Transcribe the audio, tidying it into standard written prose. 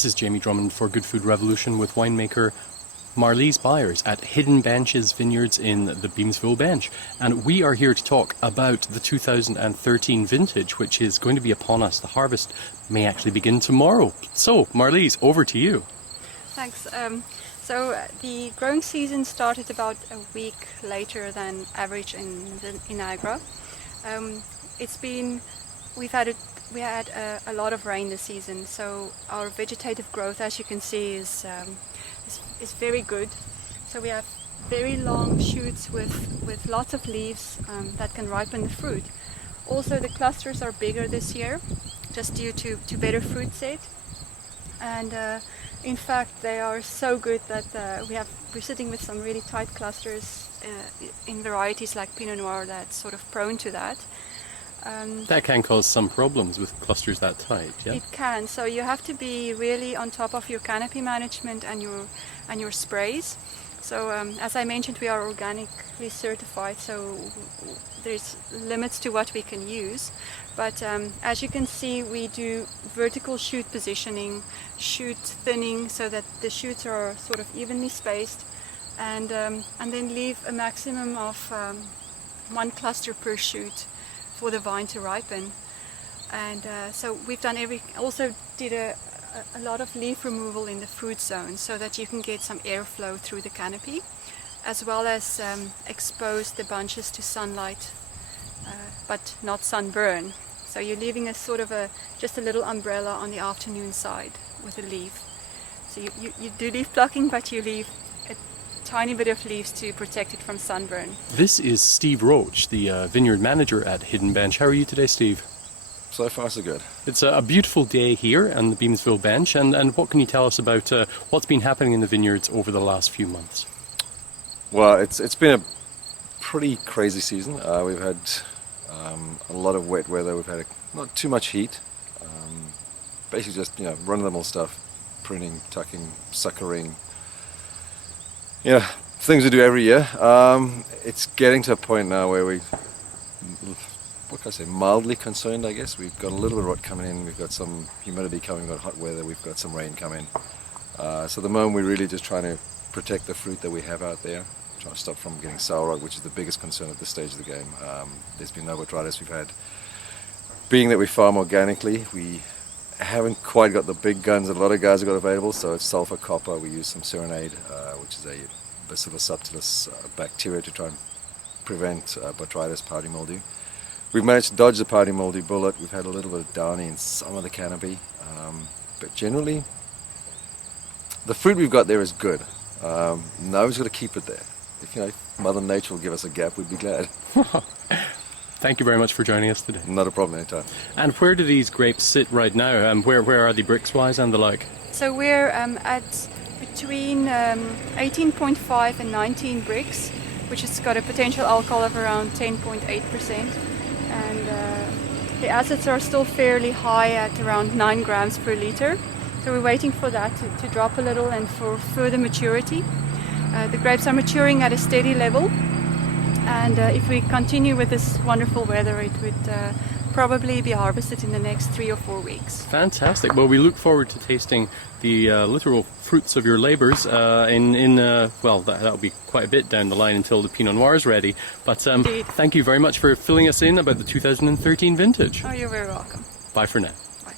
This is Jamie Drummond for Good Food Revolution with winemaker Marlize Beyers at Hidden Benches Vineyards in the Beamsville Bench. And we are here to talk about the 2013 vintage, which is going to be upon us. The harvest may actually begin tomorrow. So, Marlize, over to you. Thanks. So the growing season started about a week later than average in Niagara. We had a lot of rain this season, so our vegetative growth, as you can see, is very good. So we have very long shoots with lots of leaves that can ripen the fruit. Also, the clusters are bigger this year, just due to better fruit set. And in fact, they are so good that we're sitting with some really tight clusters in varieties like Pinot Noir that's sort of prone to that. That can cause some problems with clusters that tight, yeah? It can. So you have to be really on top of your canopy management and your sprays. So as I mentioned, we are organically certified, so there's limits to what we can use. But as you can see, we do vertical shoot positioning, shoot thinning, so that the shoots are sort of evenly spaced, and then leave a maximum of one cluster per shoot for the vine to ripen. And so we've done also did a lot of leaf removal in the fruit zone, so that you can get some airflow through the canopy, as well as expose the bunches to sunlight, but not sunburn. So you're leaving a sort of just a little umbrella on the afternoon side with a leaf. So you do leaf plucking, but you leave a tiny bit of leaves to protect it from sunburn. This is Steve Roach, the vineyard manager at Hidden Bench. How are you today, Steve? So far, so good. It's a beautiful day here on the Beamsville Bench, and what can you tell us about what's been happening in the vineyards over the last few months? Well, it's been a pretty crazy season. We've had a lot of wet weather. We've had not too much heat. Basically just, run-of-the-mill stuff, pruning, tucking, suckering, things we do every year. It's getting to a point now where what can I say, mildly concerned, I guess. We've got a little bit of rot coming in, we've got some humidity coming, we've got hot weather, we've got some rain coming. So at the moment we're really just trying to protect the fruit that we have out there, trying to stop from getting sour rot, which is the biggest concern at this stage of the game. There's been no botrytis we've had. Being that we farm organically, we haven't quite got the big guns that a lot of guys have got available, so it's sulfur, copper, we use some Serenade, which is a Bacillus subtilis bacteria to try and prevent botrytis, powdery mildew. We've managed to dodge the powdery mildew bullet. We've had a little bit of downy in some of the canopy, but generally the fruit we've got there is good. Now we've got to keep it there. If Mother Nature will give us a gap, we'd be glad. Thank you very much for joining us today. Not a problem, anytime. And where do these grapes sit right now? Where are they bricks-wise and the like? So we're at between 18.5 and 19 bricks, which has got a potential alcohol of around 10.8%. And the acids are still fairly high at around 9 grams per liter. So we're waiting for that to drop a little and for further maturity. The grapes are maturing at a steady level. And if we continue with this wonderful weather, it would probably be harvested in the next 3 or 4 weeks. Fantastic. Well, we look forward to tasting the literal fruits of your labours that'll be quite a bit down the line until the Pinot Noir is ready. But thank you very much for filling us in about the 2013 vintage. Oh, you're very welcome. Bye for now. Bye.